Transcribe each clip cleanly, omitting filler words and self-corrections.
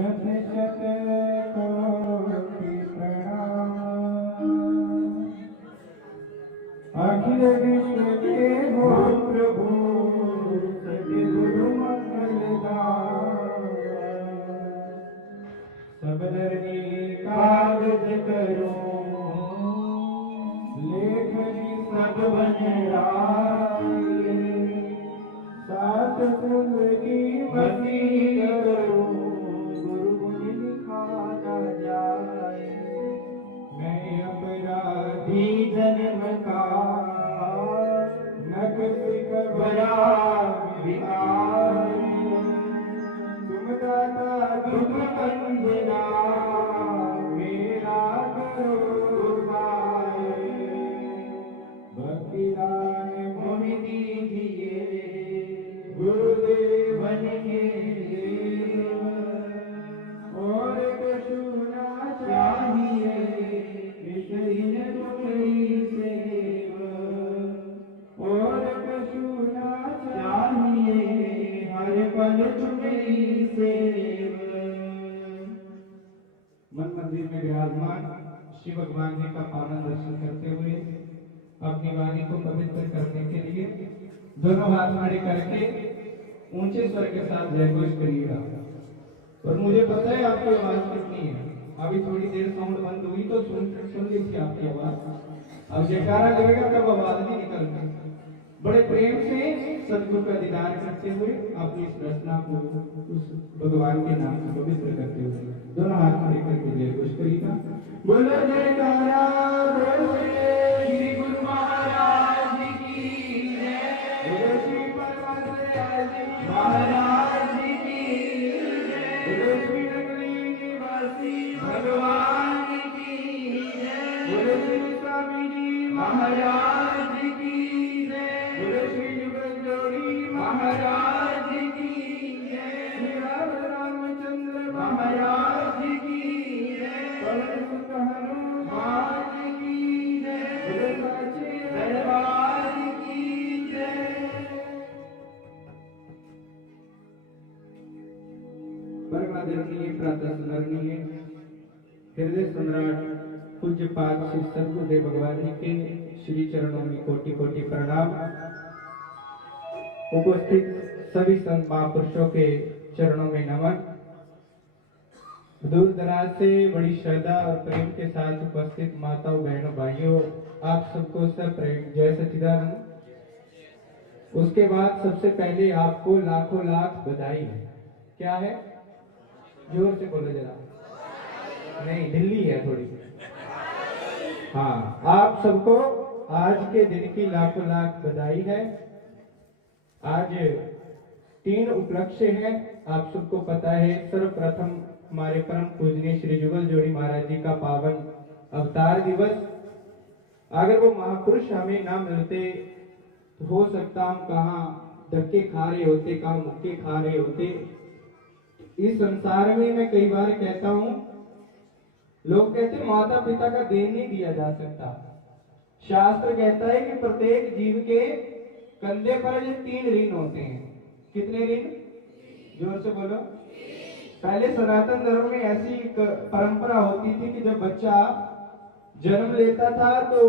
शत शत कोटि प्रणाम। अखिल विश्व के हो प्रभु सद्गुरु मंगलदाता। सब धरनी कागज करो लेखनी सब बनराए। सात संग की मति करो गुरु मुनि लिखा न जाए। मैं अपराधी जन्म का नख सिख बरा विकार। तुम दाता दुख कंजना मेरा करो उद्धार। भक्ति दान मुनि दीजिए गुरुदेवन के देव। और कछु ना चाहिए इस दिन तुम्हारी सेव। और कछु ना चाहिए हर पल तुम्हारी सेव। मन मंदिर में विराजमान श्री भगवान जी का पावन दर्शन करते हुए अपनी वाणी को पवित्र करने के लिए दोनों हाथ खड़े करके ऊंचे स्वर के साथ जयघोष करिएगा। और मुझे पता है आपकी आवाज कितनी है। अभी थोड़ी देर साउंड बंद हुई तो सुन ली थी आपकी आवाज। अब जयकारा लगेगा तब आवाज नहीं निकलती। बड़े प्रेम से सदगुरु का दीदार करते हुए अपनी इस रचना को उस भगवान के नाम से पवित्र करते हुए दोनों हाथ खड़े करके जयघोष करिएगा। बोलो जयकारा बोले श्री गुरु महाराज की जय। बोलो श्री परमात्मा महाराज की जय। बोलो श्री नगरी निवासी भगवान की जय। बोलो श्री स्वामी जी महाराज की जय। बोलो श्री जुगल जोड़ी महाराज की जय। श्री रामचंद्र महाराज की जय। पवन सुत हनुमान की जय। बोलो साचे दरबार की जय। परमादरणीय प्रातः स्मरणीय हृदय सम्राट पूज्य पाद श्री सद्गुरुदेव भगवान जी के श्री चरणों में कोटि कोटि प्रणाम। उपस्थित सभी संत महापुरुषों के चरणों में नमन। दूर दराज से बड़ी श्रद्धा और प्रेम के साथ उपस्थित माताओं बहनों भाइयों आप सबको सब प्रेम जय सच्चिदानंद। उसके बाद सबसे पहले आपको लाखों लाख बधाई है। क्या है? जोर से बोलो जरा। नहीं, दिल्ली है थोड़ी। हाँ, आप सबको आज के दिन की लाखों लाख बधाई है। आज 3 उपलक्ष्य हैं। आप सबको पता है, सर्वप्रथम हमारे परम पूजनीय श्री जुगल जोड़ी महाराज जी का पावन अवतार दिवस। अगर वो महापुरुष हमें ना मिलते तो हो सकता हम कहाँ धक्के खा रहे होते, कहाँ मुक्के खा रहे होते। इस संसार में मैं कई बार कहता हूं, लोग कहते माता पिता का देन नहीं दिया जा सकता। शास्त्र कहता है कि प्रत्येक जीव के कंधे पर ये 3 ऋण होते हैं। कितने ऋण? जोर से बोलो। पहले सनातन धर्म में ऐसी परंपरा होती थी कि जब बच्चा जन्म लेता था तो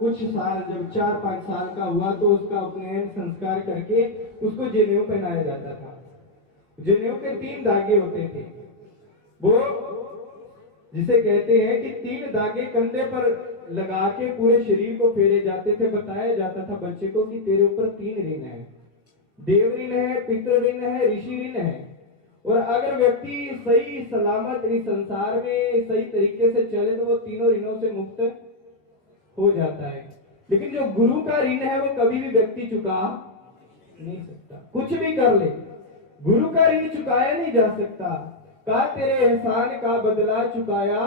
कुछ साल, जब 4-5 साल का हुआ तो उसका उपनयन संस्कार करके उसको जनेऊ पहनाया जाता था। जनेऊ के 3 धागे होते थे। वो जिसे कहते हैं कि 3 धागे कंधे पर लगा के पूरे शरीर को फेरे जाते थे। बताया जाता था बच्चे को कि तेरे ऊपर 3 ऋण है। देव ऋण है, पितृ ऋण है, ऋषि ऋण है। और अगर व्यक्ति सही सलामत इस संसार में सही तरीके से चले तो वो तीनों ऋणों से मुक्त हो जाता है। लेकिन जो गुरु का ऋण है वो कभी भी व्यक्ति चुका नहीं सकता। कुछ भी कर ले, गुरु का ऋण चुकाया नहीं जा सकता। का तेरे एहसान का बदला चुकाया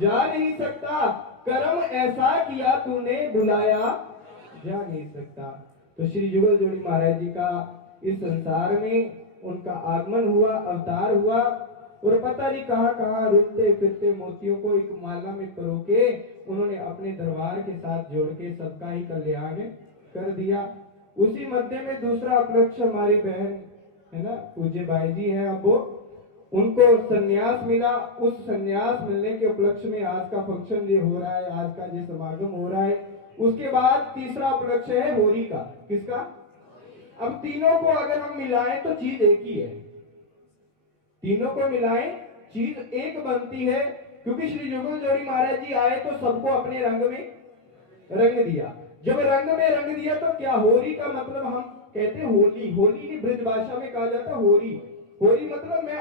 जा नहीं सकता। कर्म ऐसा किया तूने भुलाया जा नहीं सकता। तो श्री जुगल जोड़ी महाराज जी का इस संसार में उनका आगमन हुआ, अवतार हुआ। और पता नहीं कहां कहां रुकते फिरते मोतियों को एक माला में परो के उन्होंने अपने दरबार के साथ जोड़ के सबका ही कल्याण कर दिया। उसी मध्य में दूसरा उपलक्ष्य हमारी बहन है ना, पूज्य बाई जी है, अब उनको सन्यास मिला। उस सन्यास मिलने के उपलक्ष्य में आज का फंक्शन जो हो रहा है, आज का जो समागम हो रहा है। उसके बाद तीसरा उपलक्ष्य है होली का। किसका? अब तीनों को अगर हम मिलाएं तो चीज एक ही है। तीनों को मिलाएं चीज एक बनती है, क्योंकि श्री जुगल जोड़ी महाराज जी आए तो सबको अपने रंग में रंग दिया। जब रंग में रंग दिया तो क्या होली का मतलब हम कहते हैं होली। होली की ब्रज भाषा में कहा जाता है होली। होली मतलब मैं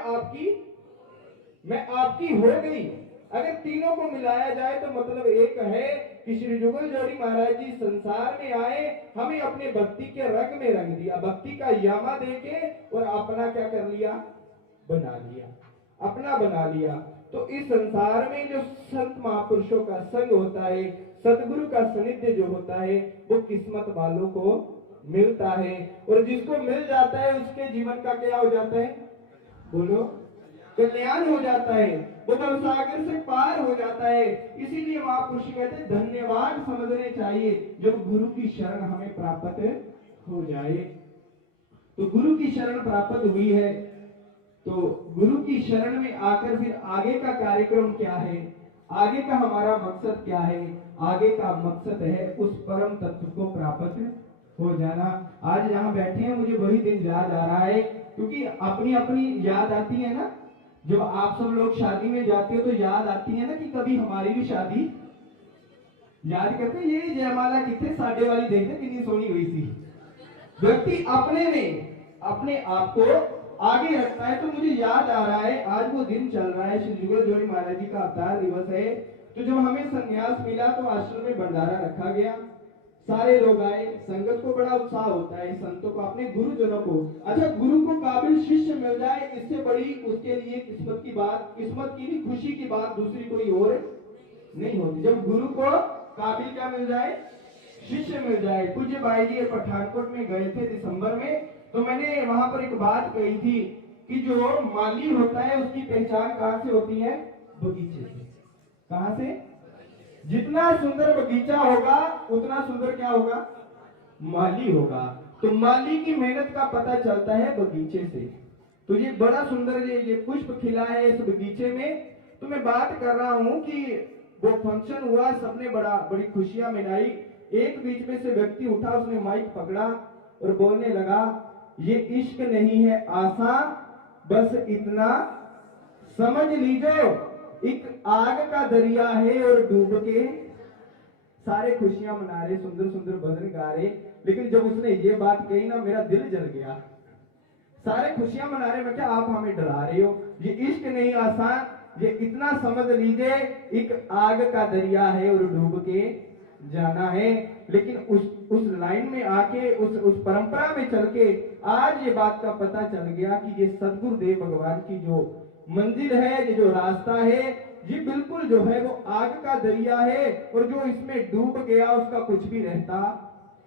आपकी हो गई। अगर तीनों को मिलाया जाए तो मतलब एक है कि श्री जुगल जोड़ी महाराज जी संसार में आए, हमें अपने भक्ति के रंग में रंग दिया, भक्ति का यामा देके, और अपना क्या कर लिया? बना लिया, अपना बना लिया। तो इस संसार में जो संत महापुरुषों का संग होता है, सदगुरु का सानिध्य जो होता है, वो किस्मत वालों को मिलता है। और जिसको मिल जाता है उसके जीवन का क्या हो जाता है? बोलो, कल्याण हो जाता है, वो भवसागर से पार हो जाता है। इसीलिए महापुरुष कहते हैं धन्यवाद समझने चाहिए जब गुरु की शरण हमें प्राप्त हो जाए। तो गुरु की शरण प्राप्त हुई है, तो गुरु की शरण में आकर फिर आगे का कार्यक्रम क्या है, आगे का हमारा मकसद क्या है? आगे का मकसद है उस परम तत्व को प्राप्त हो जाना। आज यहाँ बैठे हैं, मुझे वही दिन याद आ रहा है, क्योंकि अपनी अपनी याद आती है ना। जब आप सब लोग शादी में जाते हो तो याद आती है ना कि कभी हमारी भी शादी याद करते। ये जयमाला कितने साढ़े वाली देखते कितनी सोनी हुई थी। व्यक्ति अपने में अपने आप को आगे रखता है। तो मुझे याद आ रहा है, आज वो दिन चल रहा है, श्री जुगल जोड़ी महाराज जी का अवतार दिवस है। तो जब हमें संन्यास मिला तो आश्रम में भंडारा रखा गया, सारे लोग आए, संगत को बड़ा उत्साह होता है, संतों को, अपने गुरुजनों को। अच्छा, गुरु को काबिल शिष्य मिल जाए, इससे बड़ी उसके लिए किस्मत की बात, किस्मत की नहीं खुशी की बात दूसरी कोई और नहीं होती। जब गुरु को काबिल क्या मिल जाए? शिष्य मिल जाए। पूज्य भाई जी पठानकोट में गए थे दिसंबर में, तो मैंने वहां पर एक बात कही थी कि जो माली होता है उसकी पहचान कहां से होती है? बगीचे से। कहां से? जितना सुंदर बगीचा होगा उतना सुंदर क्या होगा? माली होगा। तो माली की मेहनत का पता चलता है बगीचे से। तो ये बड़ा सुंदर ये पुष्प खिला है इस बगीचे में। तो मैं बात कर रहा हूं कि वो फंक्शन हुआ, सबने बड़ी खुशियां मनाई। एक बीच में से व्यक्ति उठा, उसने माइक पकड़ा और बोलने लगा, ये इश्क नहीं है आसान, बस इतना समझ लीजिए, एक आग का दरिया है और डूब के। सारे खुशियां मना रहे, सुंदर सुंदर भजन गा रहे, लेकिन जब उसने ये बात कही ना, मेरा दिल जल गया। सारे खुशियां मना रहे, मैं क्या आप हमें डरा रहे हो? ये इश्क नहीं आसान, ये इतना समझ लीजिए, एक आग का दरिया है और डूब के जाना है। लेकिन उस लाइन में आके, उस परंपरा में चल के आज ये बात का पता चल गया कि ये सदगुरुदेव भगवान की जो मंजिल है, ये जो रास्ता है, ये बिल्कुल जो है वो आग का दरिया है, और जो इसमें डूब गया उसका कुछ भी रहता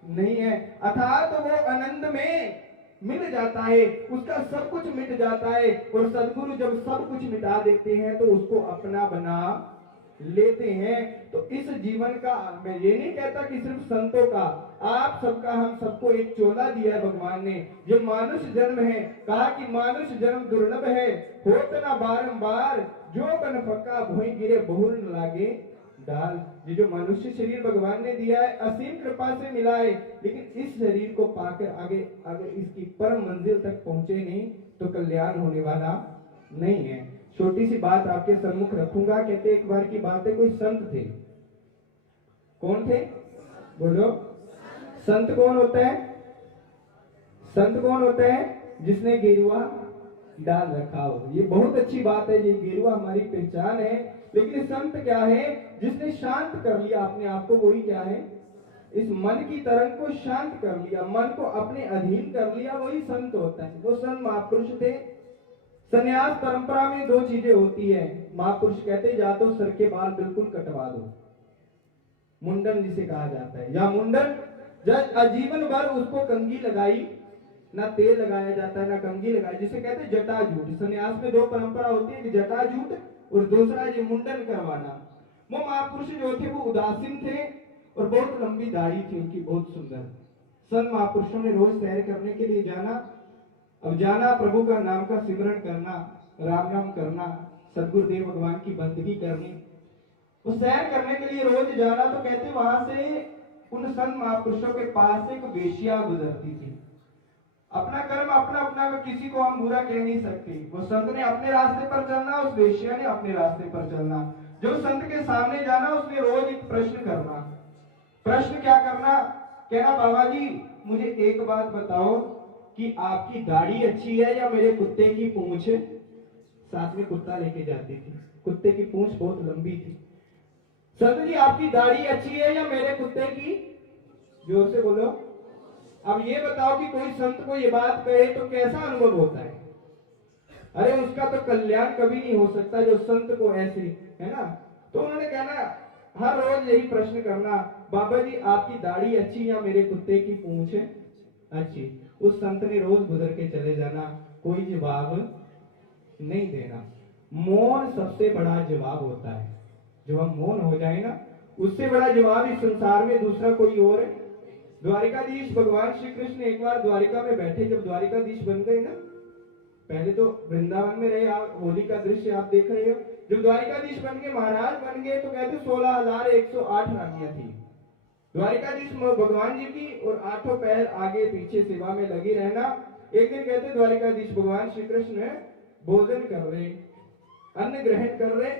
नहीं है। अर्थात तो वो आनंद में मिल जाता है, उसका सब कुछ मिट जाता है। और सदगुरु जब सब कुछ मिटा देते हैं तो उसको अपना बना लेते हैं। तो इस जीवन का, मैं ये नहीं कहता कि सिर्फ संतों का, आप सबका, हम सबको एक चोला दिया है भगवान ने। ये मानुष जन्म है, कहा कि मानुष जन्म दुर्लभ है, होत ना बारंबार, जो बन फका भोई गिरे बहुर न लागे डाल। ये जो मनुष्य शरीर भगवान ने दिया है, असीम कृपा से मिला है, लेकिन इस शरीर को पाकर आगे अगर इसकी परम मंजिल तक पहुंचे नहीं तो कल्याण होने वाला नहीं है। छोटी सी बात आपके सम्मुख रखूंगा। कहते एक बार की बात है, कोई संत थे। कौन थे? बोलो। संत कौन होता है? संत कौन होता है? जिसने गेरुआ डाल रखा हो। ये बहुत अच्छी बात है, ये गेरुआ हमारी पहचान है। लेकिन संत क्या है? जिसने शांत कर लिया अपने आप को, वही क्या है? इस मन की तरंग को शांत कर लिया, मन को अपने अधीन कर लिया, वही संत होता है। वो संत महापुरुष थे। संन्यास परंपरा में दो चीजें होती है। महापुरुष कहते या तो सर के बाल बिल्कुल कटवा दो, मुंडन जिसे कहा जाता है, या मुंडन जब आजीवन भर उसको कंघी लगाई, ना तेल लगाया जाता है ना कंघी लगाई, जिसे कहते हैं जटाजूट। संन्यास में दो परंपरा होती है, जटाजूट और दूसरा ये मुंडन करवाना। वो महापुरुष जो थे वो उदासीन थे और बहुत लंबी दाढ़ी थी उनकी, बहुत सुंदर। संत महापुरुषों ने रोज सैर करने के लिए जाना। अब जाना, प्रभु का नाम का सिमरण करना, राम राम करना, सदगुरुदेव भगवान की बंदगी करनी, वो सैर करने के लिए रोज जाना। तो कहते वहां से उन संत महापुरुषों के पास से एक वेश्या गुजरती थी। अपना कर्म अपना अपना, किसी को हम बुरा कह नहीं सकते। वो संत ने अपने रास्ते पर चलना, उस वेश्या ने अपने रास्ते पर चलना। जो संत के सामने जाना उसने रोज एक प्रश्न करना। प्रश्न क्या करना? कहना, बाबा जी मुझे एक बात बताओ कि आपकी दाढ़ी अच्छी है या मेरे कुत्ते की पूंछ? साथ में कुत्ता लेके जाती थी, कुत्ते की पूंछ बहुत लंबी थी। संत जी आपकी दाढ़ी अच्छी है या मेरे कुत्ते की? जोर से बोलो। अब ये बताओ कि कोई संत को ये बात कहे तो कैसा अनुभव होता है? अरे उसका तो कल्याण कभी नहीं हो सकता जो संत को ऐसे, है ना। तो उन्होंने कहना हर रोज यही प्रश्न करना, बाबा जी आपकी दाढ़ी अच्छी या मेरे कुत्ते की पूंछ अच्छी? उस संत ने रोज गुजर के चले जाना, कोई जवाब नहीं देना। मौन सबसे बड़ा जवाब होता है। जब हम मौन हो जाए ना, उससे बड़ा जवाब इस संसार में दूसरा कोई और है। द्वारिकाधीश भगवान श्री कृष्ण एक बार द्वारिका में बैठे, जब द्वारिकाधीश बन गए ना, पहले तो वृंदावन में रहे, आप होली का दृश्य आप देख रहे हो। जब द्वारिकाधीश बन गए, महाराज बन गए, तो कहते 16,108 रानियां थी द्वारिकाधीश भगवान जी की, और 8 पैर आगे पीछे सेवा में लगी रहना। एक दिन कहते द्वारिकाधीश भगवान श्री कृष्ण भोजन कर रहे, अन्न ग्रहण कर रहे,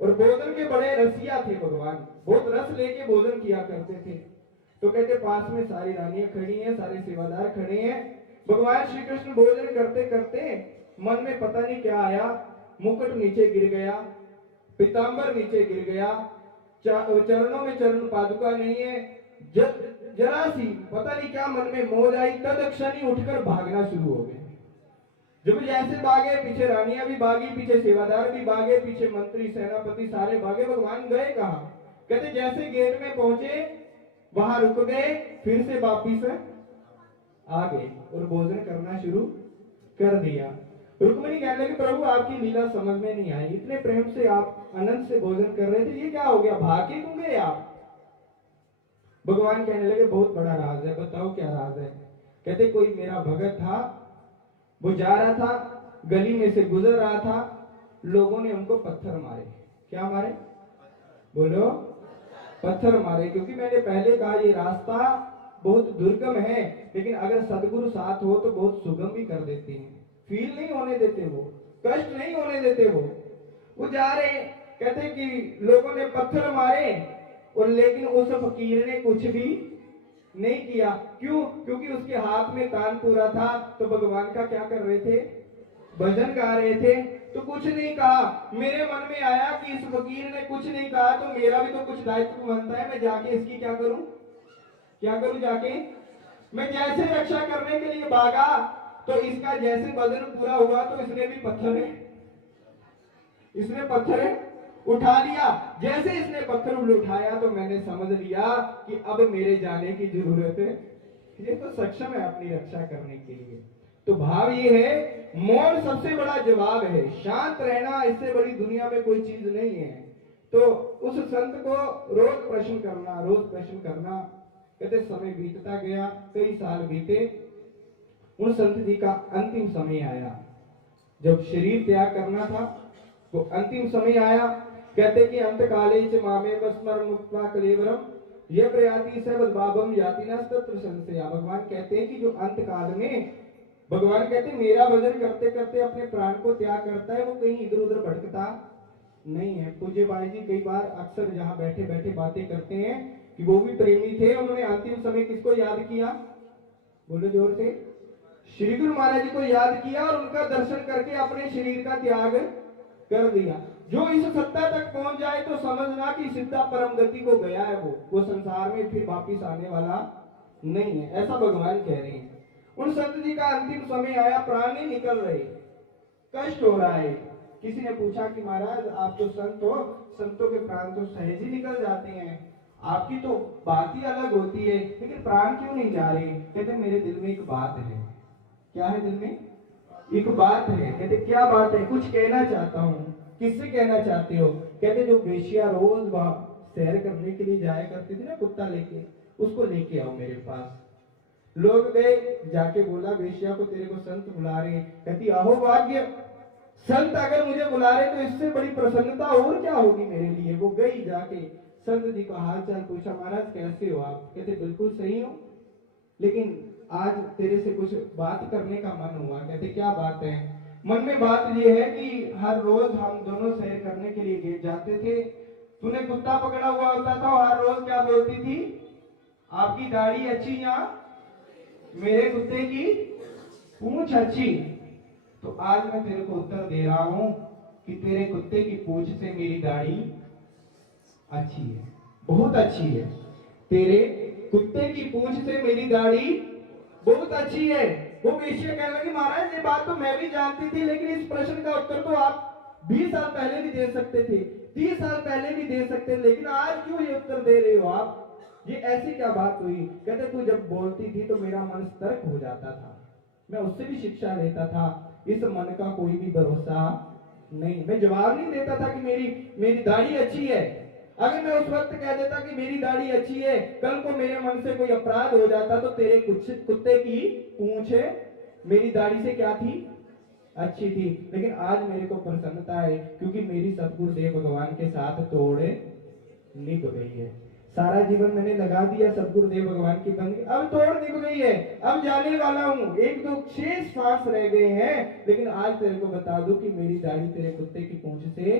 और भोजन के बड़े रसिया थे भगवान, बहुत रस लेके भोजन किया करते थे। तो कहते पास में सारी रानियां खड़ी हैं, सारे सेवादार खड़े हैं। भगवान श्री कृष्ण भोजन करते करते मन में पता नहीं क्या आया, मुकुट नीचे गिर गया, पीतांबर नीचे गिर गया, चरणों में चरण पादुका नहीं है, जरा सी पता नहीं क्या मन में मोह आई, तत्क्षण ही उठकर भागना शुरू हो गए। जब जैसे भागे, पीछे रानियां भी भागी, पीछे सेवादार भी भागे, पीछे मंत्री सेनापति सारे भागे। भगवान गए कहां? कहते जैसे गेट में पहुंचे वहां रुक गए, फिर से वापिस आ गए और भोजन करना शुरू कर दिया। रुक्मिणी कहने लगी प्रभु आपकी लीला समझ में नहीं आई, इतने प्रेम से आप आनंद से भोजन कर रहे थे, ये क्या हो गया, भाग के क्यों गए आप? भगवान कहने लगे बहुत बड़ा राज है, बताओ क्या राज है? कहते कोई मेरा भगत था, वो जा रहा था, गली में से गुजर रहा था, लोगों ने उनको पत्थर मारे। क्या मारे? बोलो। पत्थर मारे, क्योंकि मैंने पहले कहा ये रास्ता बहुत दुर्गम है, लेकिन अगर सदगुरु साथ हो तो बहुत सुगम भी कर देते हैं। फील नहीं होने देते, वो कष्ट नहीं होने देते। वो जा रहे, कहते कि लोगों ने पत्थर मारे, और लेकिन उस फकीर ने कुछ भी नहीं किया। क्यों? क्योंकि उसके हाथ में तानपुरा था। तो भगवान का क्या कर रहे थे? भजन गा रहे थे। तो कुछ नहीं कहा। मेरे मन में आया कि इस फकीर ने कुछ नहीं कहा, तो मेरा भी तो कुछ दायित्व बनता है, मैं जाके इसकी क्या करूं? क्या करूं जाके? मैं जैसे रक्षा करने के लिए भागा, तो इसका जैसे वजन पूरा हुआ, तो इसने भी पत्थर उठा लिया। जैसे इसने पत्थर उठाया, तो मैंने समझ लिया कि अब मेरे जाने की जरूरत है, ये तो सक्षम है अपनी रक्षा करने के लिए। तो भाव ये है, मौन सबसे बड़ा जवाब है। शांत रहना, इससे बड़ी दुनिया में कोई चीज नहीं है। तो उस संत को रोज प्रश्न करना। कहते समय बीतता गया, कई साल बीते। उन संत जी का अंतिम समय आया, जब शरीर त्याग करना था, वो अंतिम समय आया। कहते कि अंत काले च मामे स्मरण मुक्त्वा कलेवरम ये प्रयाति सर्वभावम याति न तत्र संशया। भगवान कहते हैं कि जो अंत काल में, भगवान कहते हैं मेरा भजन करते करते अपने प्राण को त्याग करता है, वो कहीं इधर उधर भटकता नहीं है। पूज्य भाई जी कई बार अक्सर जहां बैठे बैठे बातें करते हैं कि वो भी प्रेमी थे, उन्होंने अंतिम समय किसको याद किया? बोलो जोर से। श्री गुरु महाराज जी को याद किया और उनका दर्शन करके अपने शरीर का त्याग कर दिया। जो इस सत्ता तक पहुंच जाए तो समझना कि सीधा परम गति को गया है, वो संसार में फिर वापिस आने वाला नहीं है, ऐसा भगवान कह रहे हैं। उन संत जी का अंतिम समय आया, प्राण नहीं निकल रहे, कष्ट हो रहा है। किसी ने पूछा कि महाराज आप तो संत हो, संतों के प्राण तो सहज ही निकल जाते हैं, आपकी तो बात ही अलग होती है, लेकिन प्राण क्यों नहीं जा रहे? कहते मेरे दिल में एक बात है। क्या है दिल में? एक बात है। कहते क्या बात है? कुछ कहना चाहता हूँ। किससे कहना चाहते हो? कहते जो वेश्या रोज वहां सैर करने के लिए जाया करती थी ना कुत्ता लेके, उसको लेके आओ मेरे पास। लोग गए, जाके बोला वेश्या को तेरे को संत बुला रहे। कहती आहो भाग्य, संत अगर मुझे बुला रहे तो इससे बड़ी प्रसन्नता और क्या होगी मेरे लिए। वो गई जाके संत जी का हाल चाल पूछा, महाराज कैसे हो आप? कहते बिल्कुल सही हो, लेकिन आज तेरे से कुछ बात करने का मन हुआ। कहते क्या बात है? मन में बात ये है कि हर रोज हम दोनों सैर करने के लिए जाते थे, तूने कुत्ता पकड़ा हुआ होता था और हर रोज क्या बोलती थी? आपकी दाढ़ी अच्छी या मेरे कुत्ते की पूंछ अच्छी। तो आज मैं तेरे को उत्तर दे रहा हूं कि तेरे कुत्ते की पूंछ से मेरी दाढ़ी अच्छी है, बहुत अच्छी है। तेरे कुत्ते की पूंछ से मेरी दाढ़ी बहुत अच्छी है। वो वेश्या कहने लगी, महाराज ये बात तो मैं भी जानती थी, लेकिन इस प्रश्न का उत्तर तो आप 20 साल पहले भी दे सकते थे, 30 साल पहले भी दे सकते थे, लेकिन आज क्यों ये उत्तर दे रहे हो आप? ये ऐसी क्या बात हुई? कहते तू जब बोलती थी तो मेरा मन सतर्क हो जाता था, मैं उससे भी शिक्षा लेता था। इस मन का कोई भी भरोसा नहीं। मैं जवाब नहीं देता था कि मेरी दाढ़ी अच्छी है। अगर मैं उस वक्त कह देता कि मेरी दाढ़ी अच्छी है, कल को मेरे मन से कोई अपराध हो जाता तो तेरे कुत्ते की पूंछ मेरी दाढ़ी से क्या थी? अच्छी थी। लेकिन आज मेरे को प्रसन्नता है क्योंकि मेरी सतगुरुदेव भगवान के साथ तोड़ निभ गई है। सारा जीवन मैंने लगा दिया सतगुरुदेव भगवान की बंदगी, अब तोड़ निभ गई है, अब जाने वाला हूं, एक दो शेष सांस रह गए हैं। लेकिन आज तेरे को बता दूं कि मेरी दाढ़ी तेरे कुत्ते की पूंछ से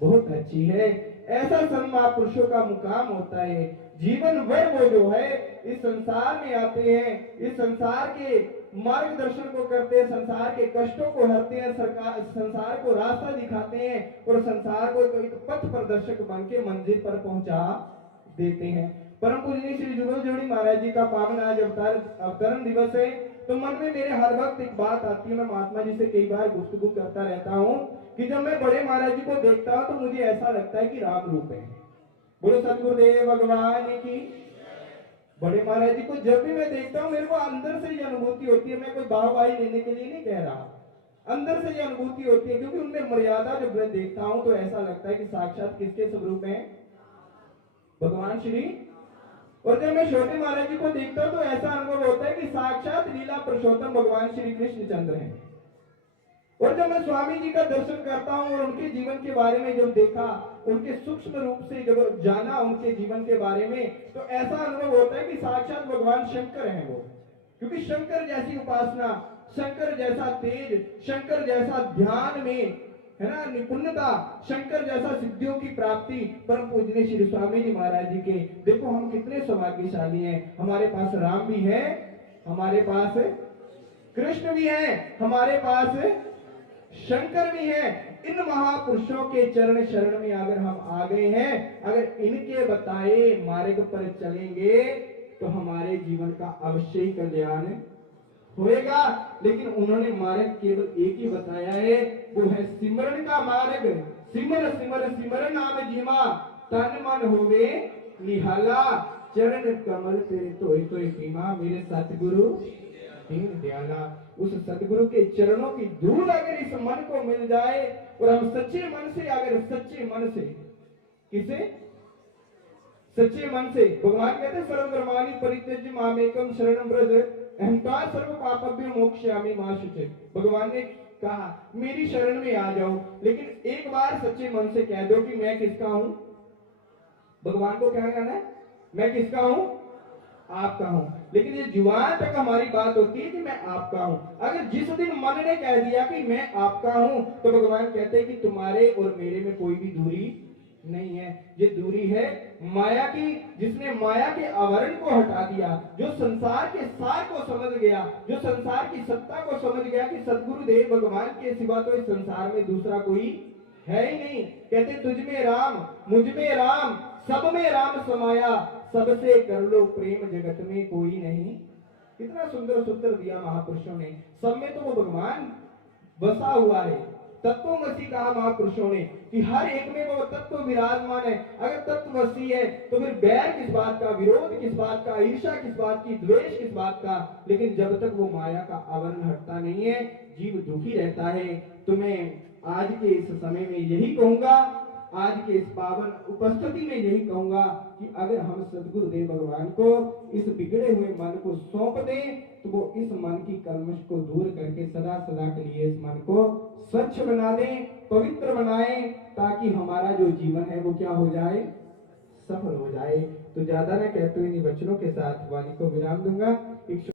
बहुत अच्छी है। ऐसा संत महापुरुषों का मुकाम होता है। जीवन भर वो जो है इस संसार में आते हैं, इस संसार के मार्गदर्शन को करते हैं, संसार के कष्टों को हरते हैं, संसार को रास्ता दिखाते हैं और संसार को एक पथ प्रदर्शक बन के मंजिल पर पहुंचा देते हैं। परम पूजनीय श्री जुगल जोड़ी महाराज जी का पावन आज अवतरण दिवस है। तो मन में मेरे हर वक्त एक बात आती है, मैं महात्मा जी से कई बार गुफ्तगू करता रहता हूँ कि जब मैं बड़े महाराज जी को देखता हूँ तो मुझे ऐसा लगता है कि राम रूप है। बोलो सतगुरुदेव भगवान की। बड़े महाराज जी को जब भी मैं देखता हूँ मेरे को अंदर से ये अनुभूति होती है, मैं कोई वाहवाही लेने के लिए नहीं कह रहा, अंदर से ये अनुभूति होती है, क्योंकि उनमें मर्यादा जब मैं देखता हूँ तो ऐसा लगता है कि साक्षात किसके स्वरूप है? भगवान श्री। और जब मैं छोटे महाराज जी को देखता हूं तो ऐसा अनुभव होता है कि साक्षात लीला पुरुषोत्तम भगवान श्री कृष्ण चंद्र हैं। और जब मैं स्वामी जी का दर्शन करता हूं और उनके जीवन के बारे में जब देखा, उनके सूक्ष्म रूप से जब जाना उनके जीवन के बारे में, तो ऐसा अनुभव होता है कि साक्षात भगवान शंकर हैं वो। क्योंकि शंकर जैसी उपासना, शंकर जैसा तेज, शंकर जैसा ध्यान में है ना निपुणता, शंकर जैसा सिद्धियों की प्राप्ति परम पूजनीय श्री स्वामी जी महाराज जी के। देखो हम कितने सौभाग्यशाली हैं, हमारे पास राम भी है, हमारे पास कृष्ण भी है, हमारे पास शंकर भी है। इन महापुरुषों के चरण शरण में अगर हम आ गए हैं, अगर इनके बताए मार्ग पर चलेंगे तो हमारे जीवन का अवश्य ही कल्याण होएगा। लेकिन उन्होंने मार्ग केवल एक ही बताया है, वो है सिमरन का मार्ग। सिमर सिमर सिमर नाम जीवा, तन मन होवे निहाला, चरण कमल तेरे तोय तोय भीमा, मेरे सतगुरु दीन दयाला। उस सतगुरु के चरणों की धूल अगर इस मन को मिल जाए और हम सच्चे मन से, अगर सच्चे मन से, किसे? सच्चे मन से। भगवान कहते सर्व कर्माणि परित्यज्य मामेकं शरणं व्रज अहंकार सर्व पापभ्यो मोक्षयामि मा शुचे। भगवान ने कहा मेरी शरण में आ जाओ, लेकिन एक बार सच्चे मन से कह दो कि मैं किसका हूं। भगवान को क्या कहना है? मैं किसका हूं? आपका हूं। लेकिन ये जुबान तक हमारी बात होती है कि मैं आपका हूं। अगर जिस दिन मन ने कह दिया कि मैं आपका हूं, तो भगवान कहते हैं कि तुम्हारे और मेरे में कोई भी दूरी नहीं है। ये दूरी है माया की, जिसने माया के आवरण को हटा दिया, जो संसार के सार को समझ गया, जो संसार की सत्ता को समझ गया कि सतगुरुदेव भगवान के सिवा तो इस संसार में दूसरा कोई है ही नहीं। कहते तुझ में राम, मुझ में राम, सब में राम समाया, सबसे कर लो प्रेम जगत में कोई नहीं। कितना सुंदर सूत्र दिया महापुरुषों ने। सब में तो वो भगवान बसा हुआ है। तत्वमसी कहा महापुरुषों ने कि हर एक में वो तत्व विराजमान है। अगर तत्वमसी है तो फिर बैर किस बात का, विरोध किस बात का, ईर्ष्या किस बात की, द्वेष किस बात का। लेकिन जब तक वो माया का आवरण हटता नहीं है, जीव दुखी रहता है। तो मैं आज के इस समय में यही कहूंगा, आज के इस पावन उपस्थिति में यही कहूंगा कि अगर हम सदगुरुदेव भगवान को इस बिगड़े हुए मन को सौंप दें तो वो इस मन की कलमश को दूर करके सदा सदा के लिए इस मन को स्वच्छ बना दें, पवित्र बनाएं, ताकि हमारा जो जीवन है वो क्या हो जाए, सफल हो जाए। तो ज्यादा मैं कहते हुए इन वचनों के साथ वाणी को विराम दूंगा।